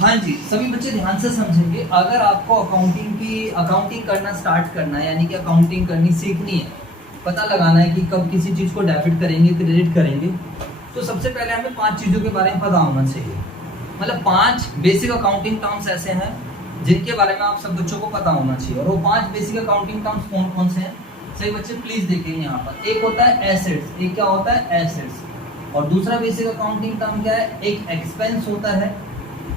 हाँ जी, सभी बच्चे ध्यान से समझेंगे। अगर आपको अकाउंटिंग करना स्टार्ट करना है, यानी कि अकाउंटिंग करनी सीखनी है, पता लगाना है कि कब किसी चीज़ को डेबिट करेंगे, क्रेडिट करेंगे, तो सबसे पहले हमें 5 चीज़ों के बारे में पता होना चाहिए। मतलब 5 बेसिक अकाउंटिंग टर्म्स ऐसे हैं जिनके बारे में आप सब बच्चों को पता होना चाहिए। और वो 5 बेसिक अकाउंटिंग टर्म्स कौन कौन से हैं, सही बच्चे प्लीज देखेंगे यहाँ पर। एक होता है एसेट्स। एक क्या होता है? एसेट्स। और दूसरा बेसिक अकाउंटिंग टर्म क्या है? एक एक्सपेंस होता है।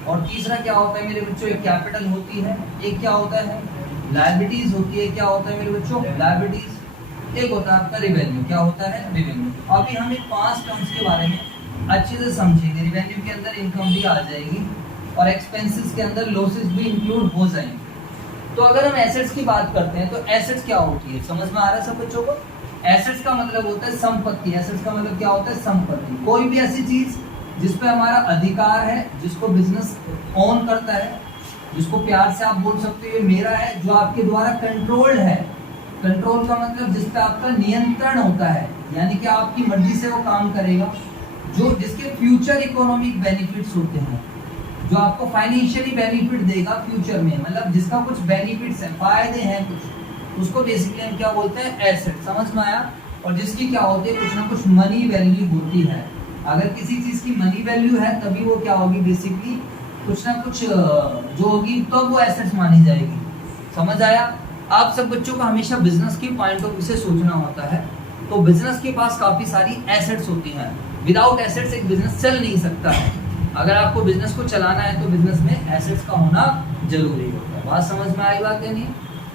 और तीसरा क्या होता है मेरे बच्चों? एक कैपिटल होती है। एक क्या होता है? लायबिलिटीज होती है। क्या होता है मेरे बच्चों? लायबिलिटीज। एक होता है आपका रिवेन्यू। क्या होता है? रिवेन्यू। अभी हम इन 5 टर्म्स के बारे में अच्छे से समझेंगे। रिवेन्यू के अंदर इनकम भी आ जाएगी और एक्सपेंसेस के अंदर लॉसेस भी इंक्लूड हो जाएंगे। तो अगर हम एसेट्स की बात करते हैं तो एसेट्स क्या होती है, समझ में आ रहा है सब बच्चों को? एसेट्स का मतलब होता है संपत्ति। एसेट्स का मतलब क्या होता है? संपत्ति। कोई भी ऐसी चीज जिस पे हमारा अधिकार है, जिसको बिजनेस ओन करता है, जिसको प्यार से आप बोल सकते हो ये मेरा है, जो आपके द्वारा कंट्रोल्ड है। कंट्रोल का मतलब जिस पे आपका नियंत्रण होता है, यानी कि आपकी मर्जी से वो काम करेगा, जो जिसके फ्यूचर इकोनॉमिक बेनिफिट्स होते हैं, जो आपको फाइनेंशियली बेनिफिट देगा फ्यूचर में, मतलब जिसका कुछ बेनिफिट्स है, फायदे हैं कुछ, उसको बेसिकली हम क्या बोलते हैं? एसेट। समझ में आया? और जिसकी क्या होती है? कुछ ना कुछ मनी वैल्यू होती है। अगर किसी चीज की मनी वैल्यू है तभी वो क्या होगी? बेसिकली कुछ ना कुछ जो होगी तो वो एसेट्स मानी जाएगी। समझ आया? आप सब बच्चों को हमेशा बिजनेस की पॉइंट ऑफ व्यू से सोचना होता है। तो बिजनेस के पास काफी सारी एसेट्स होती हैं। विदाउट एसेट्स एक बिजनेस चल नहीं सकता है। अगर आपको बिजनेस को चलाना है तो बिजनेस में एसेट्स का होना जरूरी होता है। बात समझ में आई बात या नहीं?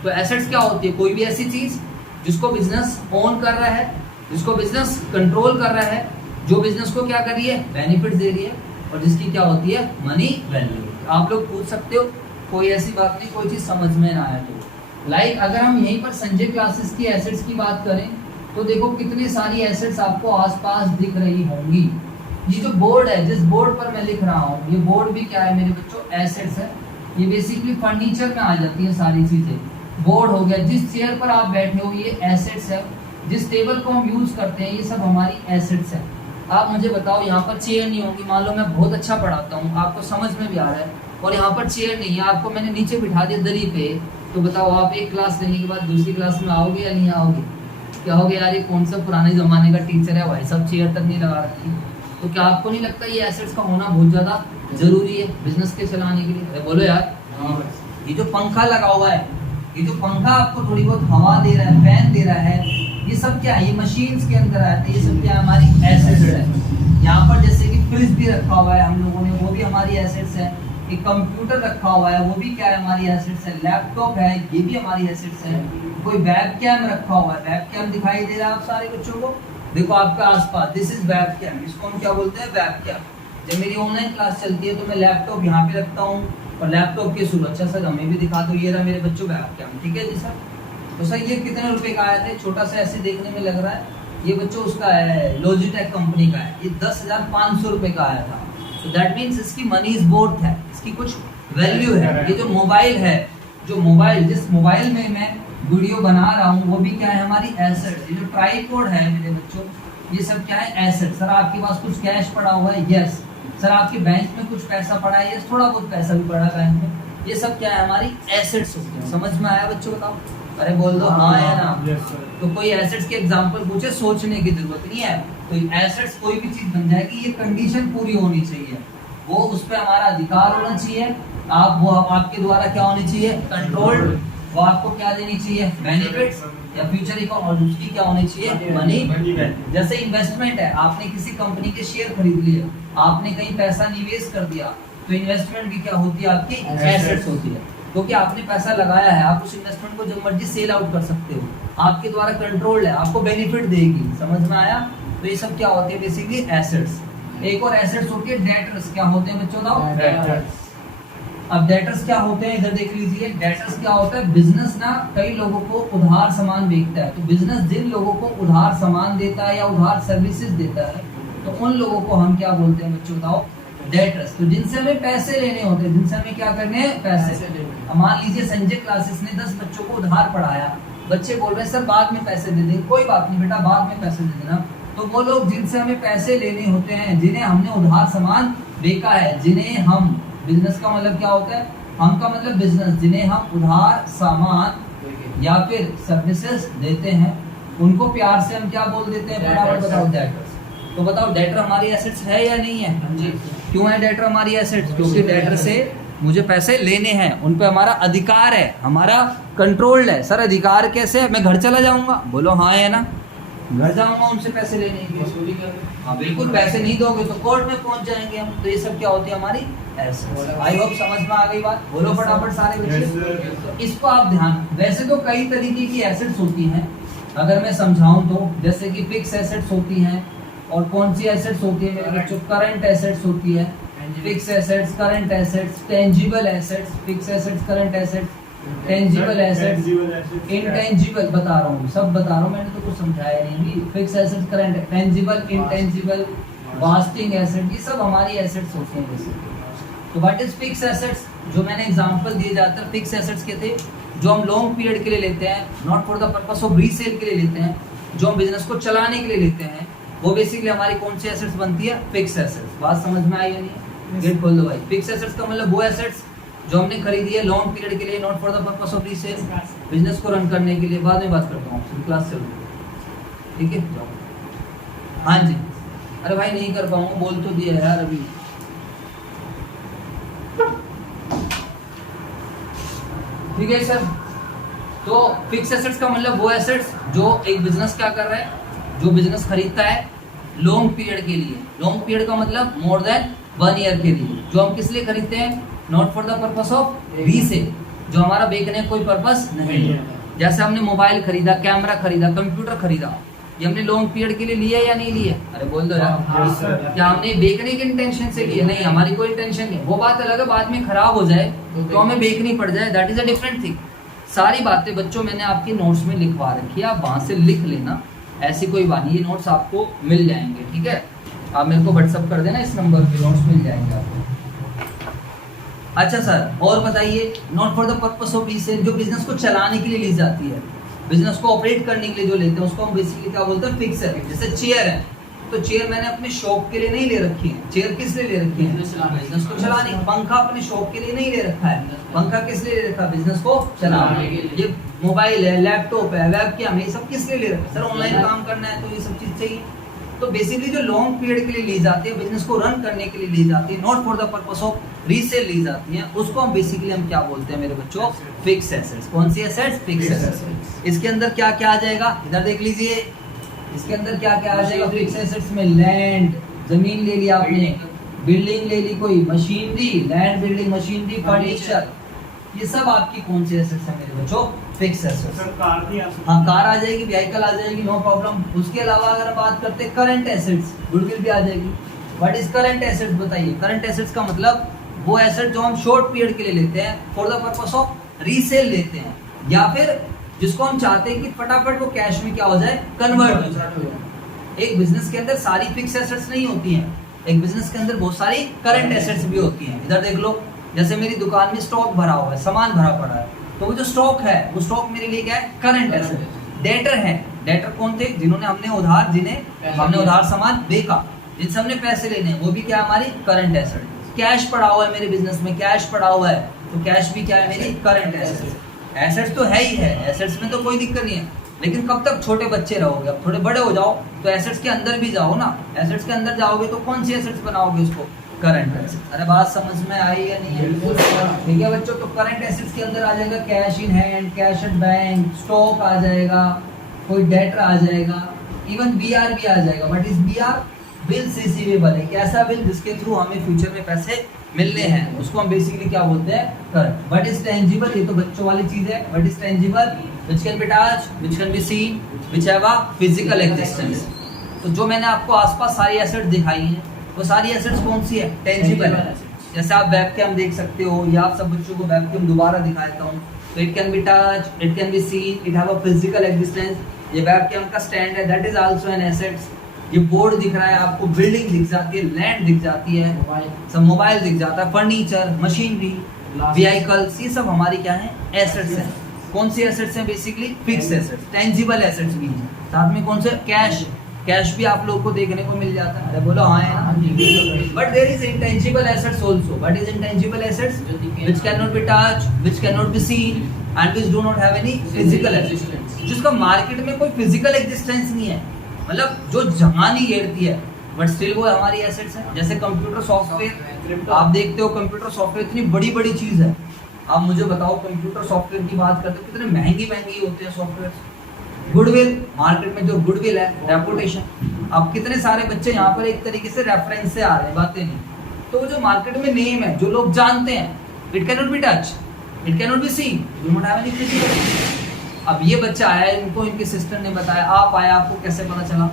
तो एसेट्स क्या होती है? कोई भी ऐसी चीज जिसको बिजनेस ओन कर रहा है, जिसको बिजनेस कंट्रोल कर रहा है, जो बिजनेस को क्या कर रही है? बेनिफिट दे रही है, और जिसकी क्या होती है? Money value. आप लोग पूछ सकते हो, कोई ऐसी बात नहीं कोई चीज समझ में ना आए तो। लाइक अगर हम यहीं पर संजय क्लासेस की एसेट्स की बात करें तो देखो कितनी सारी एसेट्स आपको आसपास दिख रही होंगी। ये जो बोर्ड है, जिस बोर्ड पर मैं लिख रहा हूँ, ये बोर्ड भी क्या है मेरे बच्चों? एसेट्स है। ये बेसिकली फर्नीचर में आ जाती है सारी चीजें। बोर्ड हो गया, जिस चेयर पर आप बैठे हो ये एसेट्स है। जिस टेबल को हम यूज करते हैं ये सब हमारी एसेट्स है। आप मुझे बताओ, यहाँ पर चेयर नहीं होगी, मान लो मैं बहुत अच्छा पढ़ाता हूँ, आपको समझ में भी आ रहा है, और यहाँ पर चेयर नहीं है, आपको मैंने नीचे बिठा दिया दरी पे, तो बताओ आप एक क्लास लेने के बाद दूसरी क्लास में आओगे या नहीं आओगे? क्या हो गया यार, ये कौन सा पुराने जमाने का टीचर है भाई, सब चेयर तक नहीं लगा रखी। तो क्या आपको नहीं लगता ये एसेट्स का होना बहुत ज्यादा जरूरी है बिजनेस के चलाने के लिए? अरे बोलो यार। ये जो पंखा लगा हुआ है, ये जो पंखा आपको थोड़ी बहुत हवा दे रहा है, फैन दे रहा है, ये सब क्या है? ये मशीन्स के अंदर आते हैं। ये सब क्या है? हमारी एसेट्स है। यहाँ पर जैसे कि फ्रिज भी रखा हुआ है हम लोगों ने, वो भी हमारी एसेट्स है। एक कंप्यूटर रखा हुआ है, वो भी क्या है? हमारी एसेट्स है। लैपटॉप है, ये भी हमारी एसेट्स है। कोई वेबकैम रखा हुआ है, वेबकैम दिखाई दे रहा है आप सारे बच्चों को? देखो आपके आसपास, दिस इज वेबकैम। इसको हम क्या बोलते हैं? वेबकैम। जब मेरी ऑनलाइन क्लास चलती है तो मैं लैपटॉप यहाँ पे रखता हूँ, और लैपटॉप के सुरक्षा सर हमें भी दिखा दो, ये रहा मेरे बच्चों वेबकैम। ठीक है जी सर? तो सर ये कितने रुपए का आया था? छोटा सा ऐसे देखने में लग रहा है, ये बच्चों उसका है, लॉजिटेक कंपनी का है, ये 10,500 रुपए का आया था। तो दैट मीन्स इसकी मनी इज वर्थ है, इसकी कुछ वैल्यू है। ये जो मोबाइल है, जो मोबाइल, जिस मोबाइल में मैं वीडियो बना रहा हूँ, वो भी क्या है? हमारी एसेट। ये जो ट्राइपॉड है मेरे बच्चों, ये सब क्या है? एसेट। सर आपके पास कुछ कैश पड़ा हुआ है? यस। सर आपके बैंक में कुछ पैसा पड़ा है? यस। थोड़ा बहुत पैसा भी पड़ा है बैंक में। ये सब क्या है? हमारी एसेट्स होती है। समझ में आया बच्चों? बताओ, अरे बोल दो हाँ या ना। तो कोई एसेट्स के एग्जांपल पूछे, सोचने की जरूरत नहीं है। तो एसेट्स कोई भी चीज बन जाएगी, ये कंडीशन पूरी होनी चाहिए। वो उस पर हमारा अधिकार होना चाहिए, वो आपके द्वारा क्या होनी चाहिए? कंट्रोल्ड। वो आपको क्या देनी चाहिए? बेनिफिट्स या फ्यूचर इनकम, और उसकी क्या होनी चाहिए? मनी। जैसे इन्वेस्टमेंट है, आपने किसी कंपनी के शेयर खरीद लिए, आपने कहीं पैसा निवेश कर दिया, तो इन्वेस्टमेंट भी क्या होती है? आपकी एसेट्स होती है, क्योंकि आपने पैसा लगाया है। आप उस इन्वेस्टमेंट को जब मर्जी सेल आउट कर सकते हो, आपके द्वारा कंट्रोल्ड है, आपको बेनिफिट देगी। समझ में आया? तो ये सब क्या होती है? Basically assets. एक और एसेट्स होती है डेटर्स। क्या होते हैं बच्चों? बताओ। डेटर्स। अब डेटर्स क्या होते हैं, इधर देख लीजिए। डेटर्स क्या होता है? बिजनेस ना कई लोगों को उधार सामान बेचता है, तो बिजनेस जिन लोगों को उधार सामान देता है या उधार सर्विसेज देता है, तो उन लोगों को हम क्या बोलते हैं बच्चों? बताओ। डेटर्स। तो जिनसे हमें पैसे लेने होते हैं, जिनसे हमें क्या करने हैं? पैसे। अब मान लीजिए संजय क्लासेस ने 10 बच्चों को उधार पढ़ाया, बच्चे बोल रहे हैं सर बाद में पैसे दे देंगे। कोई बात नहीं बेटा, बाद में पैसे दे देना। तो वो लोग जिनसे हमें पैसे लेने होते हैं, जिन्हें हमने उधार सामान बेचा है, जिन्हें हम बिजनेस का मतलब क्या होता है? हम का मतलब बिजनेस, जिन्हें हम उधार सामान या फिर सर्विसेज देते हैं, उनको प्यार से हम क्या बोल देते हैं? फटाफट बताओ। डेटर्स। तो बताओ डेटर हमारी एसेट्स है या नहीं है? जी। क्यों है डेटर हमारी एसेट्स? क्योंकि डेटर से मुझे पैसे लेने हैं, उन पे हमारा अधिकार है, हमारा कंट्रोल्ड है। सर अधिकार कैसे है? मैं घर चला जाऊंगा, बोलो हाँ है ना, घर जाऊंगा उनसे पैसे लेने के। हाँ बिल्कुल, पैसे नहीं दोगे तो कोर्ट में पहुंच जाएंगे हम। तो ये सब क्या होती है? हमारी एसेट्स। आई होप समझ में आ गई बात। बोलो फटाफट सारे बच्चे। तो इसको आप ध्यान, वैसे तो कई तरीके की एसेट्स होती हैं, अगर मैं समझाऊं तो, जैसे कि फिक्स एसेट्स होती हैं, और कौन सी एसेट्स होती है मेरे बच्चों? करंट एसेट्स होती है। Fix assets, current assets, tangible assets, fix assets, current assets, tangible assets, intangible, बता रहा हूँ, सब बता रहा हूँ, मैंने तो कुछ समझाया नहीं। Fix assets, current, tangible, intangible, wasting asset, ये सब हमारी एसेट्स होती हैं वैसे। तो व्हाट इज फिक्स एसेट्स? जो मैंने एग्जांपल दिए जाते हैं फिक्स एसेट्स के थे, जो हम लॉन्ग पीरियड के लिए लेते हैं, not for the purpose of resale के लिए लेते हैं, जो हम बिजनेस को चलाने के लिए लेते हैं, वो बेसिकली हमारी कौन सी एसेट्स बनती है? Fix assets. बात समझ में आई या नहीं? गेट खोल दो भाई। फिक्स एसेट्स का मतलब वो एसेट्स जो हमने खरीदी है लॉन्ग पीरियड के लिए, not for the purpose of resale, business को रन करने के लिए। बाद में बात करता हूँ, क्लास चल रही है, ठीक है? हाँ जी। अरे भाई नहीं कर पाऊंगा, बोल तो दिया यार अभी। ठीक है सर। तो फिक्स एसेट्स का मतलब वो एसेट्स जो एक बिजनेस क्या कर रहा है, जो बिजनेस खरीदता है लॉन्ग पीरियड के लिए। लॉन्ग पीरियड का मतलब मोर देन 1 ईयर के लिए। जो हम किस लिए खरीदते हैं? Not for the purpose of resale, जो हमारा बेचने का कोई पर्पस नहीं है। जैसे हमने मोबाइल खरीदा, कैमरा खरीदा, कंप्यूटर खरीदा, ये हमने लॉन्ग पीरियड के लिए लिया या नहीं लिया? अरे बोल दो यार। क्या हमने बेचने के इंटेंशन से लिए? नहीं, हमारी कोई इंटेंशन नहीं। वो बात अलग है, बाद में खराब हो जाए तो हमें बेचनी पड़ जाए, that is a different thing. सारी बातें बच्चों मैंने आपके नोट्स में लिखवा रखी है, आप वहां से लिख लेना, ऐसी कोई बात नहीं। ये नोट्स आपको मिल जाएंगे, ठीक है? आप मेरे को व्हाट्सअप कर देना, इस नंबर पे नोट्स मिल जाएंगे आपको। अच्छा सर, और बताइए, not for the purpose of resale, जो बिजनेस को चलाने के लिए ली जाती है, बिजनेस को ऑपरेट करने के लिए जो लेते हैं, उसको हम बेसिकली क्या बोलते हैं? Fix asset. जैसे चेयर है, तो चेयर मैंने अपने शॉप के लिए नहीं ले रखी है। चेयर किस लिए ले रखी है? बिजनेस को चलाने। पंखा अपने शॉप के लिए नहीं ले रखा है। पंखा किस लिए ले रखा है? बिजनेस को चलाने। ये मोबाइल है, लैपटॉप है, वेबकैम है, ये सब किस लिए ले रखा है? सर ऑनलाइन काम करना है तो ये सब चीज चाहिए। तो बेसिकली जो लॉन्ग पीरियड के लिए ली जाती है, बिजनेस को रन करने के लिए ली जाती है, not for the purpose of resale ली जाती है, उसको हम बेसिकली हम क्या बोलते हैं मेरे बच्चों? Fix assets. कौन सी एसेट्स? Fix assets. इसके अंदर क्या क्या आ जाएगा? इधर देख लीजिए, इसके अंदर क्या क्या आ जाएगा? फिक्स एसेट्स में लैंड, जमीन ले लिया आपने, बिल्डिंग ले ली, कोई machinery, land, building, machinery, furniture, ये सब आपकी कौन सी एसेट्स है मेरे बच्चों? Fix assets. हाँ, कार आ जाएगी, व्हीकल आ जाएगी, नो प्रॉब्लम। उसके अलावा अगर बात करते हैं करंट एसेट्स, गुडविल भी आ जाएगी। What is current assets? बताइए। करंट एसेट्स का मतलब वो एसेट जो हम शॉर्ट पीरियड के लिए लेते हैं, for the purpose of resale लेते हैं, या फिर जिसको हम चाहते हैं कि फटाफट वो कैश में क्या हो जाए? कन्वर्ट हो जाए। एक बिजनेस के अंदर सारी फिक्स एसेट्स नहीं होती हैं, एक बिजनेस के अंदर बहुत सारी करंट एसेट्स भी होती हैं। इधर देख लो, जैसे मेरी दुकान में स्टॉक भरा हुआ है, सामान भरा पड़ा है, तो वो जो स्टॉक है, वो स्टॉक मेरे लिए क्या है? Current asset. डेटर है, डेटर कौन थे? जिन्होंने जिन्हें हमने उधार सामान बेचा, जिनसे हमने पैसे लेने, वो भी क्या हमारी करंट एसेट। कैश पड़ा हुआ है मेरे बिजनेस में, कैश पड़ा हुआ है, तो कैश भी क्या है? मेरी करंट एसेट। एसेट्स तो है ही है, एसेट्स में तो कोई दिक्कत नहीं है, लेकिन कब तक छोटे बच्चे रहोगे? अब थोड़े बड़े हो जाओ तो एसेट्स के अंदर भी जाओ ना। एसेट्स के अंदर जाओगे तो कौन सी एसेट्स बनाओगे? उसको करंट एसेट्स। अरे बात समझ में आई या नहीं है? ठीक है बच्चों, तो करंट एसेट्स के अंदर आ जाएगा cash in hand, cash at bank, stock आ जाएगा, कोई डेटर आ जाएगा, इवन बीआर भी आ जाएगा। What is BR? Bills receivable है, कैसा बिल? जिसके थ्रू हमें फ्यूचर में पैसे मिलने हैं, उसको हम बेसिकली क्या बोलते हैं? करंट। What is tangible? ये तो बच्चों वाली चीज है। What is tangible? Which can be touched, which can be seen, which have a physical existence. तो जो मैंने आपको आसपास सारी एसेट्स दिखाई हैं, वो सारी एसेट्स कौन सी है? टेंजिबल है। जैसे आप वेबकैम देख सकते हो, या आप सब बच्चों को वेबकैम दोबारा दिखाता हूँ, तो it can be touch, it can be seen, it have a physical existence. ये वेबकैम का स्टैंड है, that is also N assets. ये बोर्ड दिख रहा है आपको, बिल्डिंग दिख जाती है, लैंड दिख जाती है, सब मोबाइल दिख जाता है, फर्नीचर, मशीनरी, व्हीकल्स, ये सब हमारी क्या है? एसेट्स हैं। कौन सी एसेट्स हैं? Basically fix assets. Tangible assets भी हैं। साथ में कौन से? कैश। कैश भी आप लोगों को देखने को मिल जाता है। अरे बोलो हाँ है ना? But there is intangible assets also. What is intangible assets? Which cannot be touched, which cannot be seen, and which do not have any physical existence. जिसका मार्केट में कोई फिजिकल एग्जिस्टेंस नहीं है, मतलब जो जहां नहीं घेरती है, बट स्टिल वो हमारी एसेट्स है। जैसे कंप्यूटर सॉफ्टवेयर, आप देखते हो कंप्यूटर सॉफ्टवेयर इतनी बड़ी बड़ी चीज है। आप मुझे बताओ, कंप्यूटर सॉफ्टवेयर की बात करते हो, कितने महंगी होते हैं सॉफ्टवेयर। गुडविल, मार्केट में जो गुडविल है, रेपुटेशन। अब कितने सारे बच्चे यहाँ पर एक तरीके से रेफरेंस से आ रहे हैं, बातें नहीं। तो जो मार्केट में नेम है, जो लोग जानते हैं, it can not be touch, it can not be seen, you don't have any physical. अब ये बच्चा आया, इनको इनके सिस्टर ने बताया, आप आया, आपको कैसे पता चला?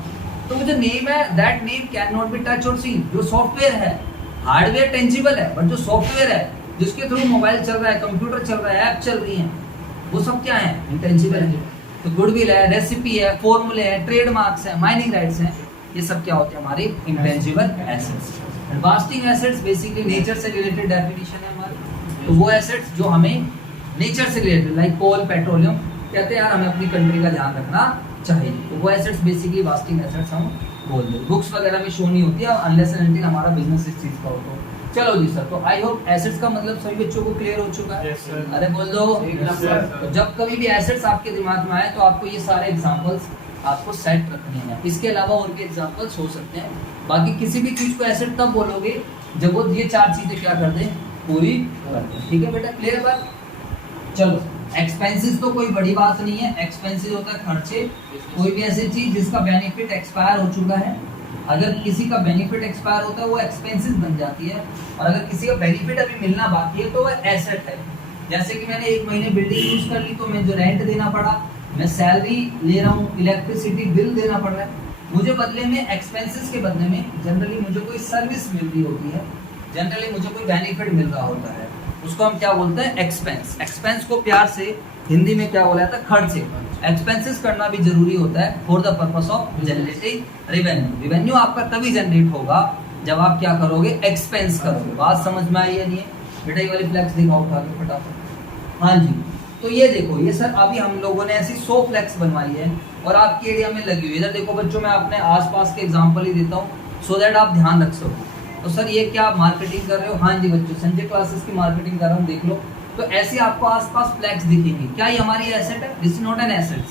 तो वो जो नेम है, that name can not be touch और सीन। जो सॉफ्टवेयर है, हार्डवेयर टेंजिबल है, बट जो सॉफ्टवेयर है जिसके थ्रू मोबाइल चल रहा है, कंप्यूटर चल रहा है, ऐप चल रही है, वो सब क्या है? इंटेंजिबल है। तो गुडविल है, रेसिपी है, फॉर्मूले हैं, ट्रेडमार्क्स हैं, माइनिंग राइट्स हैं, ये सब क्या होते हैं? हमारे intangible assets. Wasting assets basically nature से रिलेटेड डेफिनेशन है हमारी। तो वो एसेट्स जो हमें नेचर से रिलेटेड, लाइक कोल, पेट्रोलियम, कहते हैं यार हमें अपनी कंट्री का ध्यान रखना चाहिए, तो वो एसेट्स बेसिकली वास्टिंग एसेट्स हम बोल देते हैं। बुक्स वगैरह में शो नहीं होती है अनलेस एंड अनटिल हमारा बिजनेस इस चीज का हो। तो चलो जी सर, तो आई होप एसेट्स का मतलब सभी बच्चों को क्लियर हो चुका है। अरे बोल दो। तो जब कभी भी एसेट्स आपके दिमाग में आए तो आपको ये सारे एग्जांपल्स आपको सेट रखने हैं। इसके अलावा और भी एग्जांपल्स हो सकते हैं। बाकी किसी भी चीज को एसेट तब बोलोगे जब वो ये चार चीजें क्या कर दें? पूरी कर दें। ठीक है बेटा, क्लियर बात? चलो, एक्सपेंसेस तो कोई बड़ी बात नहीं है। एक्सपेंसेस होता है खर्चे, कोई भी ऐसी चीज जिसका बेनिफिट एक्सपायर हो चुका है, अगर किसी का बेनिफिट एक्सपायर होता है वो एक्सपेंसेस बन जाती है, और अगर किसी का बेनिफिट अभी मिलना बाकी है तो वो एसेट है। जैसे कि मैंने 1 महीने बिल्डिंग यूज कर ली तो मैं जो रेंट देना पड़ा, मैं सैलरी ले रहा हूँ, इलेक्ट्रिसिटी बिल देना पड़ रहा है, मुझे बदले में एक्सपेंसेस के बदले में जनरली मुझे कोई सर्विस मिल रही होती है, जनरली मुझे कोई बेनिफिट मिल रहा होता है, उसको हम क्या बोलते हैं? एक्सपेंस। एक्सपेंस को प्यार से हिंदी में क्या बोला जाता है? खर्चे। एक्सपेंसेस करना भी जरूरी होता है for the purpose of generating revenue. Revenue आपका तभी जनरेट होगा जब आप क्या करोगे? एक्सपेंस करोगे। बात समझ में आई है? नहीं है बेटा? ये वाली फ्लैक्स दिखाओ उठा के फटाफट। हाँ जी, तो ये देखो, ये सर अभी हम लोगों ने ऐसी 100 फ्लैक्स बनवाई है और आपके एरिया में लगी हुई। इधर देखो बच्चों, मैं अपने आसपास के एग्जांपल ही देता हूँ सो दैट आप ध्यान रख सको। तो सर ये क्या मार्केटिंग कर रहे हो? हाँ जी बच्चों, संजय क्लासेस की मार्केटिंग कर रहा हूँ, देख लो। तो ऐसे आपको आसपास फ्लैक्स दिखेंगे। क्या ये हमारी एसेट है? This is not an asset,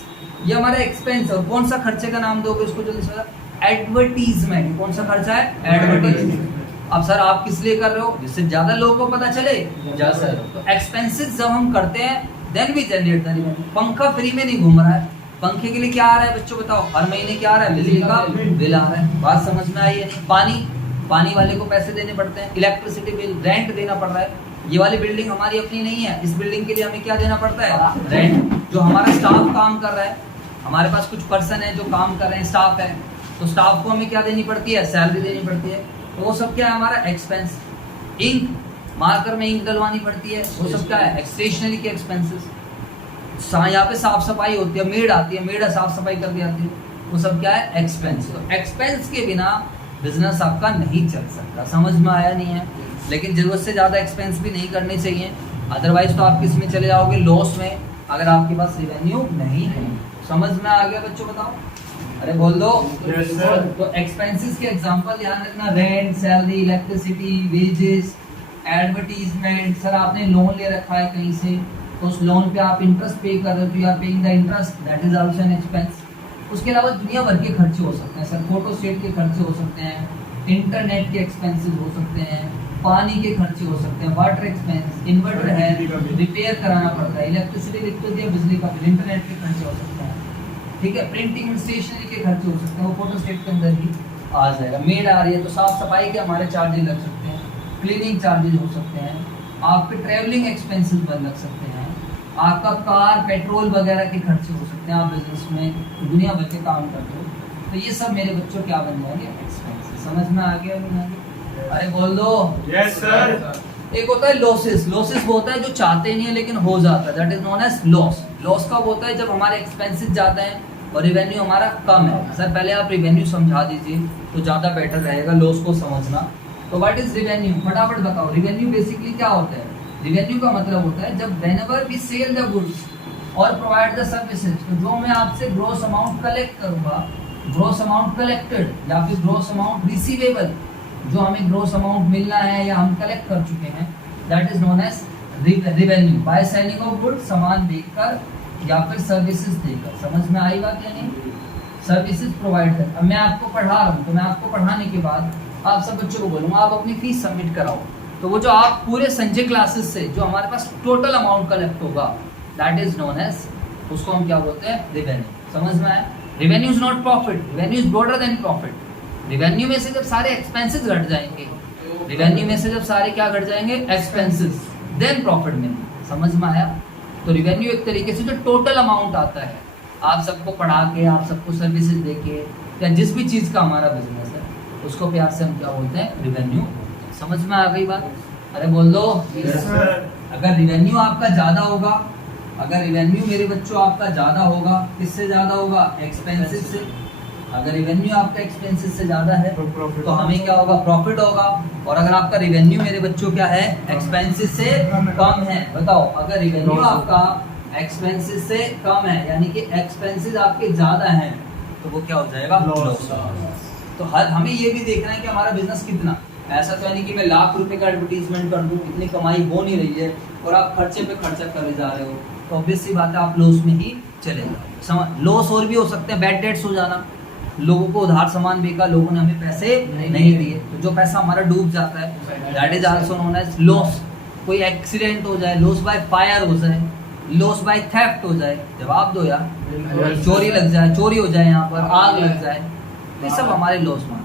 ये हमारा एक्सपेंस है। और कौन सा खर्चे का नाम दोगे इसको जल्दी से? एडवर्टीजमेंट। कौन सा खर्चा है? एडवर्टीजमेंट। अब सर आप किस लिए कर रहे हो? जिससे ज्यादा लोगों को पता चले। सर तो एक्सपेंसेस जब हम करते हैं then we generate the revenue. पंखा फ्री में नहीं घूम रहा है, पंखे के लिए क्या आ रहा है बच्चों बताओ? हर महीने क्या आ रहा है? बिजली का बिल आ रहा है। बात समझ में आई है? नहीं। पानी वाले को पैसे देने पड़ते हैं, इलेक्ट्रिसिटी बिल, रेंट देना पड़ रहा है। ये वाली बिल्डिंग हमारी अपनी नहीं है, इस बिल्डिंग के लिए हमें क्या देना पड़ता है? रेंट। जो हमारा स्टाफ काम कर रहा है, हमारे पास कुछ पर्सन है जो काम कर रहे हैं, स्टाफ है, तो स्टाफ को हमें क्या देनी पड़ती है? सैलरी देनी पड़ती है। तो वो सब क्या है? हमारा एक्सपेंस। इंक, मार्कर में इंक डलवानी पड़ती है, वो सब क्या है? स्टेशनरी के एक्सपेंसेस। यहाँ पे साफ सफाई होती है, मेड आती है, मेड साफ सफाई कर दी जाती है, वो सब क्या है? एक्सपेंस। तो एक्सपेंस के बिना बिजनेस आपका नहीं चल सकता। समझ में आया? नहीं है? लेकिन जरूरत से ज्यादा एक्सपेंस भी नहीं करने चाहिए, अदरवाइज तो आप किस में चले जाओगे? लॉस में, अगर आपके पास रेवेन्यू नहीं है। समझ में आ गया बच्चों? बताओ, अरे बोल दो। तो एक्सपेंसेस के एग्जांपल ध्यान रखना, rent, salary, electricity, wages, advertisement. Sir आपने लोन ले रखा है कहीं से, तो उस लोन पे आप इंटरेस्ट पे कर रहे हो, तो you are paying the interest, that is also an expense. उसके अलावा दुनिया भर के खर्चे हो सकते हैं सर, फोटो स्टेट के खर्चे हो सकते हैं, इंटरनेट के एक्सपेंसेस हो सकते हैं, पानी के खर्चे हो सकते हैं, वाटर एक्सपेंस, इन्वर्टर है रिपेयर कराना पड़ता है, इलेक्ट्रिसिटी लिख दिया, बिजली का बिल, इंटरनेट के खर्चे हो सकते हैं, ठीक है, प्रिंटिंग एंड स्टेशनरी के खर्चे हो सकते हैं, वो फोटो स्टेट के अंदर ही आ जाएगा। मेड आ रही है तो साफ सफाई के हमारे चार्जेस लग सकते हैं, क्लीनिंग चार्जेस हो सकते हैं, आपके ट्रैवलिंग एक्सपेंसेस बन लग सकते हैं, आपका कार पेट्रोल वगैरह के खर्चे हो सकते हैं, आप बिजनेस में दुनिया भर के काम करते हो, तो ये सब मेरे बच्चों क्या बन जाएंगे? एक्सपेंसेस। समझ में आ गया? नहीं आ गया? अरे बोल दो। Yes sir. एक होता है लॉसेस। लॉसेस वो होता है जो चाहते नहीं है लेकिन हो जाता है, that is known as loss. Loss कब होता है? जब हमारे एक्सपेंसेस ज्यादा हैं और रेवेन्यू हमारा कम है। सर पहले आप रेवेन्यू समझा दीजिए तो ज्यादा बेटर रहेगा लॉस को समझना। तो व्हाट इज रेवेन्यू? फटाफट बताओ। रेवेन्यू बेसिकली क्या होता है? रेवेन्यू का मतलब होता है जब whenever we sell the goods और प्रोवाइड द सर्विसेज, तो जो मैं आपसे ग्रॉस अमाउंट कलेक्ट करूंगा, ग्रॉस अमाउंट कलेक्टेड या फिर ग्रॉस अमाउंट रिसीवेबल, जो हमें ग्रॉस अमाउंट मिलना है या हम कलेक्ट कर चुके हैं, that is known as revenue. By selling of good, सामान देकर या फिर सर्विसेज देकर। समझ में आई बात या नहीं? सर्विसेज प्रोवाइड कर। अब मैं आपको पढ़ा रहा हूँ, तो मैं आपको पढ़ाने के बाद आप सब बच्चों को बोलूँगा आप अपनी फीस सबमिट कराओ। तो वो जो आप पूरे संजय क्लासेस से जो हमारे पास टोटल अमाउंट कलेक्ट होगा, दैट इज नोन एज, उसको हम क्या बोलते हैं? रेवेन्यू। समझ में आया? Revenue is not profit, revenue is broader then profit. Revenue में से जब सारे एक्सपेंसेस घट जाएंगे, रेवेन्यू में से जब सारे क्या घट जाएंगे? एक्सपेंसेस, देन प्रॉफिट में। समझ में आया? तो रेवेन्यू एक तरीके से जो टोटल अमाउंट आता है, आप सबको पढ़ा के, आप सबको सर्विसेज दे के, या जिस भी चीज़ का हमारा बिजनेस है, उसको प्यार से हम क्या बोलते हैं? रेवेन्यू। समझ में आ गई बात? अरे बोल दो। अगर रेवेन्यू आपका ज़्यादा होगा, अगर रेवेन्यू मेरे बच्चों आपका ज़्यादा होगा, किससे ज़्यादा होगा? एक्सपेंसेस से। अगर रेवेन्यू आपका एक्सपेंसेस से ज़्यादा है तो हमें क्या होगा? प्रॉफिट होगा। और अगर आपका रेवेन्यू मेरे बच्चों क्या है? एक्सपेंसेस से कम है, बताओ। अगर रेवेन्यू आपका एक्सपेंसेस से कम है, यानी कि एक्सपेंसेस आपके ज़्यादा हैं, तो वो क्या हो जाएगा? लॉस। तो हमें ये भी देखना है कि हमारा बिजनेस कितना। ऐसा तो नहीं कि मैं लाख रुपए का एडवर्टीजमेंट कर दूं, इतनी कमाई हो नहीं रही है और आप खर्चे पे खर्चा करे जा रहे हो, तो ऑब्वियस सी बात है आप लॉस में ही चलेगा। समझ? लॉस और भी हो सकते हैं, बैड डेट्स हो जाना, लोगों को उधार सामान बेचा, लोगों ने हमें पैसे नहीं दिए, तो जो पैसा हमारा डूब जाता है, that is also known as loss. कोई एक्सीडेंट हो जाए, लॉस बाय फायर हो जाए, लॉस बाय थेफ्ट हो जाए, जवाब दो यार। चोरी लग जाए, चोरी हो जाए, यहाँ पर आग लग जाए, तो ये सब हमारे लॉस मान।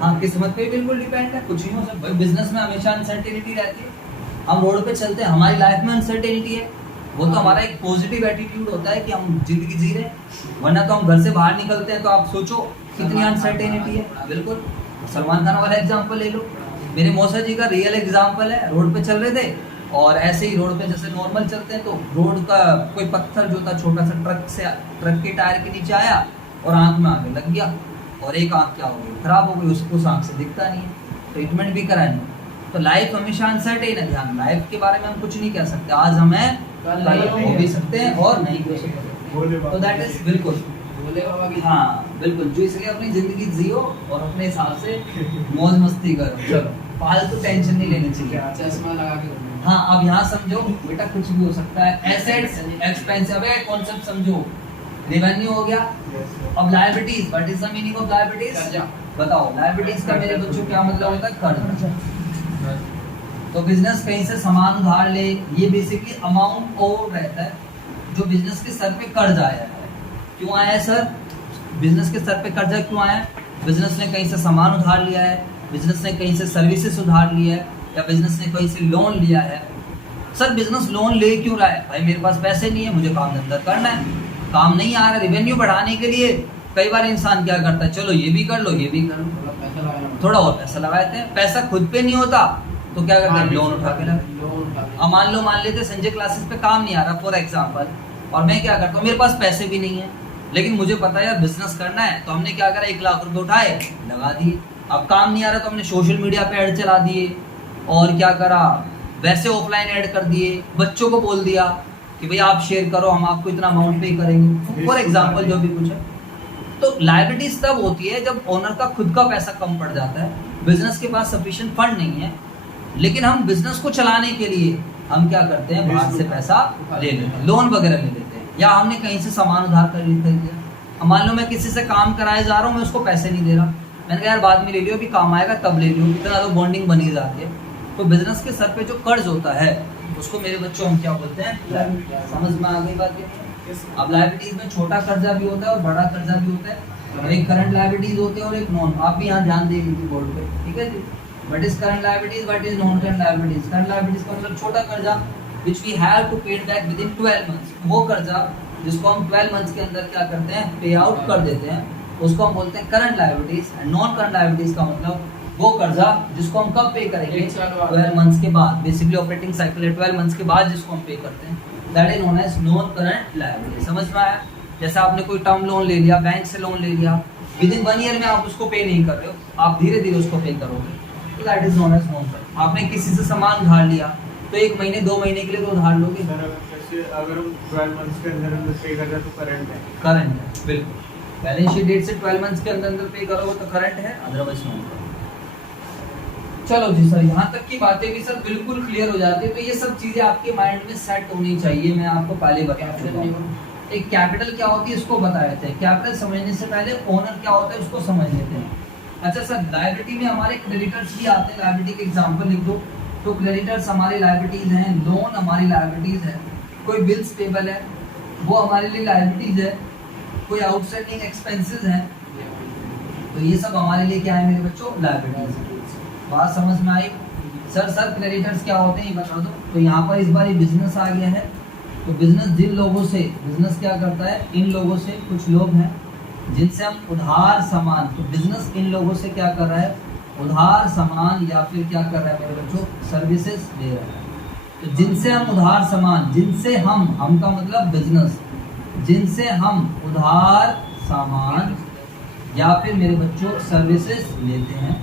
हाँ, किस्मत पे बिल्कुल डिपेंड है, कुछ नहीं हो सकता। बिजनेस में हमेशा अनसर्टेनिटी रहती है। हम रोड पे चलते हैं, हमारी लाइफ में अनसर्टेनिटी है, वो तो हमारा एक पॉजिटिव एटीट्यूड होता है कि हम जिंदगी जी रहे हैं। वरना तो हम घर से बाहर निकलते हैं तो आप सोचो कितनी अनसर्टेनिटी है। बिल्कुल, सलमान खान वाला एग्जाम्पल ले लो, मेरे मौसा जी का रियल एग्जाम्पल है। रोड पे चल रहे थे और ऐसे ही रोड पे जैसे नॉर्मल चलते हैं, तो रोड का कोई पत्थर जो था छोटा सा ट्रक के टायर के नीचे आया और आंख में आगे लग गया, और एक आंख क्या हो गई? खराब हो गई, उस आंख से दिखता नहीं है, ट्रीटमेंट भी कराएंगे। तो लाइफ हमेशा अनसर्टेन है। ध्यान, लाइफ के बारे में हम कुछ नहीं कह सकते, आज हमें कल हो भी सकते हैं और नहीं हो सकते। तो दैट इज बिल्कुल, हाँ बिल्कुल, जो इसलिए अपनी जिंदगी जियो और अपने हिसाब से मौज मस्ती करो। चलो, फालतू टेंशन नहीं लेनी चाहिए। चश्मा लगा के, हाँ अब यहाँ समझो बेटा, कुछ भी हो सकता है। एसेट्स, एक्सपेंस, अब कॉन्सेप्ट समझो। रेवेन्यू हो गया, अब liabilities. What is the meaning of liabilities? बताओ, लायबिलिटीज का मेरे बच्चों क्या मतलब होता है? कर्ज। तो बिजनेस कहीं से सामान उधार ले, ये बेसिकली अमाउंट ओवर रहता है जो बिजनेस के सर पे कर्ज आया है। क्यों आया है सर? बिजनेस के सर पे कर्जा क्यों आया है? बिजनेस ने कहीं से सामान उधार लिया है, बिजनेस ने कहीं से सर्विसेज उधार लिया है, या बिजनेस ने कहीं से लोन लिया है। सर बिजनेस लोन ले क्यों रहा है? भाई मेरे पास पैसे नहीं है, मुझे काम धंधा करना है, काम नहीं आ रहा, रेवेन्यू बढ़ाने के लिए कई बार इंसान क्या करता है? चलो ये भी कर लो, ये भी कर लो, थोड़ा और पैसा लगाते हैं। पैसा खुद पे नहीं होता तो क्या करते हैं? लोन उठा के लगा। अब मान लेते संजय क्लासेस पे काम नहीं आ रहा फॉर एग्जाम्पल, और मैं क्या करता हूँ, मेरे पास पैसे भी नहीं है, लेकिन मुझे पता है यार बिजनेस करना है, तो हमने क्या करा? 1 लाख रुपए उठाए, लगा दिए। अब काम नहीं आ रहा तो हमने सोशल मीडिया पे ऐड चला दिए, और क्या करा? वैसे ऑफलाइन ऐड कर दिए, बच्चों को बोल दिया कि भाई आप शेयर करो, हम आपको इतना अमाउंट पे करेंगे, फॉर एग्जाम्पल जो भी कुछ है। तो लायबिलिटीज तब होती है जब ओनर का खुद का पैसा कम पड़ जाता है, बिजनेस के पास सफिशिएंट फंड नहीं है, लेकिन हम बिजनेस को चलाने के लिए हम क्या करते हैं? बाहर से पैसा ले लेते हैं, लोन वगैरह ले लेते हैं, या हमने कहीं से सामान उधार कर लिया। अब मान लो मैं किसी से काम कराए जा रहा हूँ, मैं उसको पैसे नहीं दे रहा, मैंने कहा यार बाद में ले लियो, अभी काम आएगा तब ले लियो, इतना तो बॉन्डिंग बनी जाती है। तो बिजनेस के सर पे जो कर्ज होता है उसको मेरे बच्चों हम क्या बोलते हैं? समझ में आ गई बात? अब लायबिलिटीज में छोटा कर्जा भी होता है और बड़ा कर्जा भी होता है। एक करंट लायबिलिटीज होते हैं और एक नॉन। आप भी यहाँ ध्यान दे लीजिए बोर्ड पे, ठीक है जी। What is current liabilities, what is non current liabilities? Current liabilities का मतलब छोटा कर्जा which we have to pay back within 12 months. वो कर्जा जिसको हम 12 मंथ्स के अंदर क्या करते हैं? पे आउट कर देते हैं, उसको हम बोलते हैं current liabilities. And non current liabilities का मतलब वो कर्जा जिसको हम कब पे करेंगे? 12 मंथ्स के बाद। बेसिकली ऑपरेटिंग साइकिल है 12 मंथ्स के बाद जिसको हम पे करते हैं, that is known as non current liability. समझ में आया? जैसे आपने कोई टर्म लोन ले लिया, बैंक से लोन ले लिया, विद इन 1 ईयर में आप उसको पे नहीं कर रहे हो, आप धीरे धीरे उसको पे करोगे, तो that is known as non current. आपने किसी से सामान उधार लिया तो 1 महीने 2 महीने के लिए तो उधार लोगे। अगर हम 12 मंथ्स के अंदर पे कर रहे तो करंट है। करंट है, बिल्कुल। बैलेंस शीट डेट से 12 मंथ्स के अंदर पे करोगे तो करंट है, अदरवाइज नॉन करंट। चलो जी सर, यहाँ तक की बातें भी सर बिल्कुल क्लियर हो जाती है। तो ये सब चीजें आपके माइंड में सेट होनी चाहिए। मैं आपको पहले बता चुका हूँ। एक कैपिटल क्या होती है इसको बता देते हैं। कैपिटल समझने से पहले ओनर क्या होता है उसको समझ लेते हैं। अच्छा सर, लायबिलिटी में हमारे क्रेडिटर्स भी आते हैं। लायबिलिटी के एग्जांपल लिख दो। तो क्रेडिटर्स हमारी लायबिलिटीज हैं, लोन हमारी लायबिलिटीज है, कोई बिल्स पेबल है वो हमारे लिए लायबिलिटीज है, कोई आउटस्टैंडिंग एक्सपेंसेस हैं, तो ये सब हमारे लिए क्या है मेरे बच्चों, लायबिलिटीज। बात समझ में आई? सर क्रेडिटर्स क्या होते हैं ये बता दो। तो यहाँ पर इस बार ये बिजनेस आ गया है। तो बिजनेस जिन लोगों से, बिजनेस क्या करता है, इन लोगों से, कुछ लोग हैं जिनसे हम उधार सामान, तो बिजनेस इन लोगों से क्या कर रहा है, उधार सामान या फिर क्या कर रहा है मेरे बच्चों, सर्विसेज दे रहा है। तो जिनसे हम उधार सामान, जिनसे हम का मतलब बिजनेस, जिनसे हम उधार सामान या फिर मेरे बच्चों सर्विसेज लेते हैं,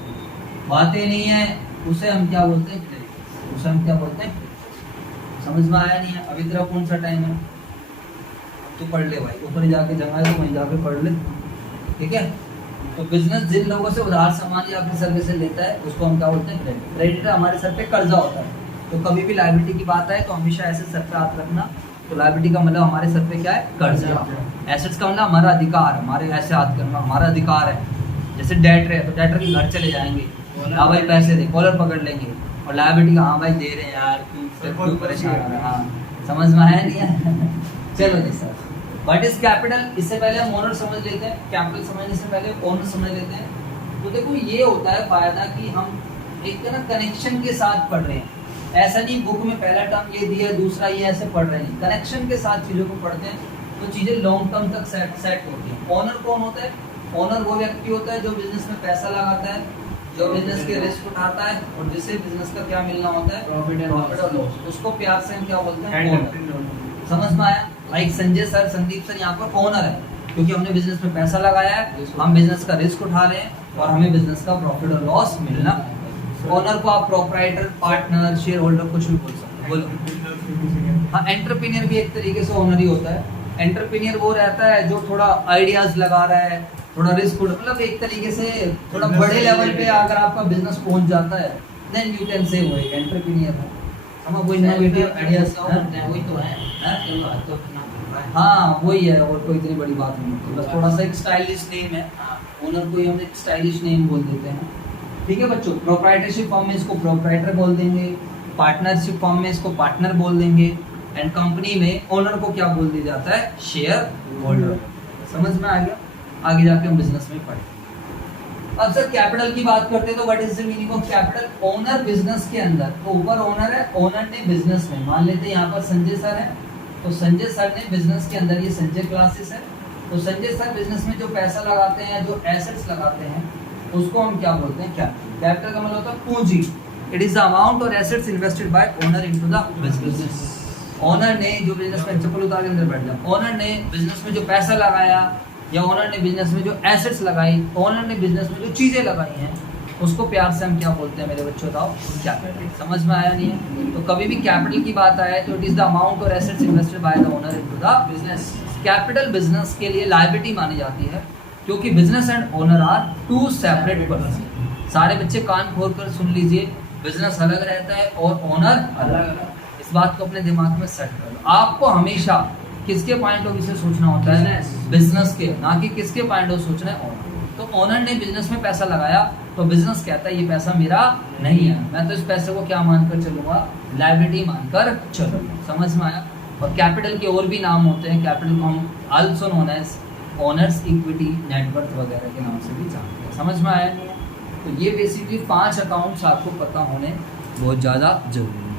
बातें नहीं है, उसे हम क्या बोलते हैं, क्रेडिट। उसे हम क्या बोलते हैं, समझ में आया नहीं है? अभी तेरा कौन सा टाइम है, तो पढ़ ले भाई, ऊपर जाके जगह है तो वहीं जाके पढ़ ले, ठीक है। तो बिजनेस जिन लोगों से उधार सामान या फिर सर्विसेज लेता है उसको हम क्या बोलते हैं, क्रेडिट। क्रेडिट हमारे सर पे कर्जा होता है। तो कभी भी लायबिलिटी की बात आए तो हमेशा ऐसे सर पे हाथ रखना। तो लायबिलिटी का मतलब हमारे सर पे क्या है, कर्जा। एसेट्स का मतलब हमारा अधिकार, हमारे ऐसे हाथ करना हमारा अधिकार है। जैसे डेटर है तो डेटर के घर चले जाएंगे, हाँ भाई पैसे दे, कॉलर पकड़ लेंगे। और लायबिलिटी का, हाँ भाई दे रहे हैं यार, क्यों परेशान, हाँ समझ में आया नहीं है? चलो जी सर, व्हाट इज कैपिटल, इससे पहले हम ओनर समझ लेते हैं। कैपिटल समझने से पहले ओनर समझ लेते हैं। तो देखो ये होता है फायदा कि हम एक ना कनेक्शन के साथ पढ़ रहे हैं। ऐसा नहीं बुक में पहला टर्म ये दिया दूसरा ये ऐसे पढ़ रहे हैं, कनेक्शन के साथ चीज़ों को पढ़ते हैं तो चीज़ें लॉन्ग टर्म तक सेट होती हैं। ओनर कौन होता है, ओनर वो व्यक्ति होता है जो बिजनेस में पैसा लगाता है, जो बिजनेस के रिस्क उठाता है और जिसे बिजनेस का क्या मिलना होता है, प्रॉफिट और लॉस। उसको प्यार से हम क्या बोलते हैं, ओनर। समझ में आया? Like Sanjay sir, Sandeep sir यहाँ पर ओनर है क्योंकि हमने बिजनेस में पैसा लगाया है, हम बिजनेस का रिस्क उठा रहे हैं और हमें बिजनेस का प्रॉफिट और लॉस मिलना। ओनर को आप प्रोप्राइटर, पार्टनर, शेयर होल्डर कुछ भी बोल सकते हैं। बोलो। हाँ, एंटरप्रेन्योर भी एक तरीके से ओनर ही होता है। एंटरप्रेन्योर वो रहता है जो थोड़ा आइडियाज लगा रहा है, थोड़ा रिस्क, मतलब एक तरीके से थोड़ा बड़े लेवल पे अगर आपका बिजनेस पहुंच जाता है देन यू कैन से वो एक एंटरप्रेन्योर है। हम वो इनोवेटिव आइडियाज वही तो है, हाँ वही है, और कोई इतनी बड़ी बात नहीं होती। बस थोड़ा सा एक स्टाइलिश नेम है, ओनर को ही हम एक स्टाइलिश नेम बोल देते हैं, ठीक है बच्चों। प्रोप्राइटरशिप फॉर्म में इसको प्रोप्राइटर बोल देंगे, पार्टनरशिप फॉर्म में इसको पार्टनर बोल देंगे, एंड कंपनी में ओनर को क्या बोल दिया जाता है, शेयर होल्डर। समझ में आ गया? आगे जाके हम बिजनेस में पढ़े। अब सर कैपिटल की बात करते हैं तो what is the meaning of capital. Owner business के अंदर, तो ऊपर ओनर है, ओनर ने बिजनेस में, मान लेते हैं यहाँ पर संजय सर है, तो संजय सर ने बिजनेस के अंदर, ये संजय क्लासेस है, तो संजय सर बिजनेस में जो पैसा लगाते हैं, जो एसेट्स लगाते हैं, उसको हम क्या बोलते हैं, कैपिटल। कैपिटल का मतलब होता है पूंजी। इट इज द अमाउंट और assets invested bye owner into the business. Owner ने जो बिजनेस में, चप्पल उतार के अंदर बैठ जाओ, ओनर ने बिजनेस में जो पैसा लगाया या ओनर ने बिजनेस में जो एसेट्स लगाई, ओनर ने बिजनेस में जो चीजें लगाई हैं, उसको प्यार से हम क्या बोलते हैं मेरे बच्चों, बताओ कैपिटल। समझ में आया नहीं है? तो कभी भी कैपिटल की बात आए तो इट इज द अमाउंट और assets invested by the owner into the business. Capital business के लिए लायबिलिटी मानी जाती है क्योंकि business and owner are two separate person. सारे बच्चे कान खोल कर सुन लीजिए, बिजनेस अलग रहता है और ओनर अलग। इस बात को अपने दिमाग में सेट कर लो। आपको हमेशा किसके पॉइंट ऑफ व्यू से सोचना होता है, बिजनेस के, ना कि किसके पॉइंट ऑफ सोचना है, ओनर। तो ओनर ने बिजनेस में पैसा लगाया तो बिजनेस कहता है ये पैसा मेरा नहीं है, मैं तो इस पैसे को क्या मानकर चलूंगा, लायबिलिटी मानकर चलूंगा। समझ में आया? और कैपिटल के और भी नाम होते हैं। कैपिटल को हम also known as owner's equity, net worth वगैरह के नाम से भी जानते हैं। समझ में आया नहीं है? तो ये बेसिकली 5 अकाउंट्स आपको पता होने बहुत ज़्यादा जरूरी है।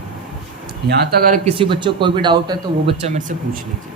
यहाँ तक अगर किसी बच्चे को कोई भी डाउट है तो वो बच्चा मेरे से पूछ लीजिए।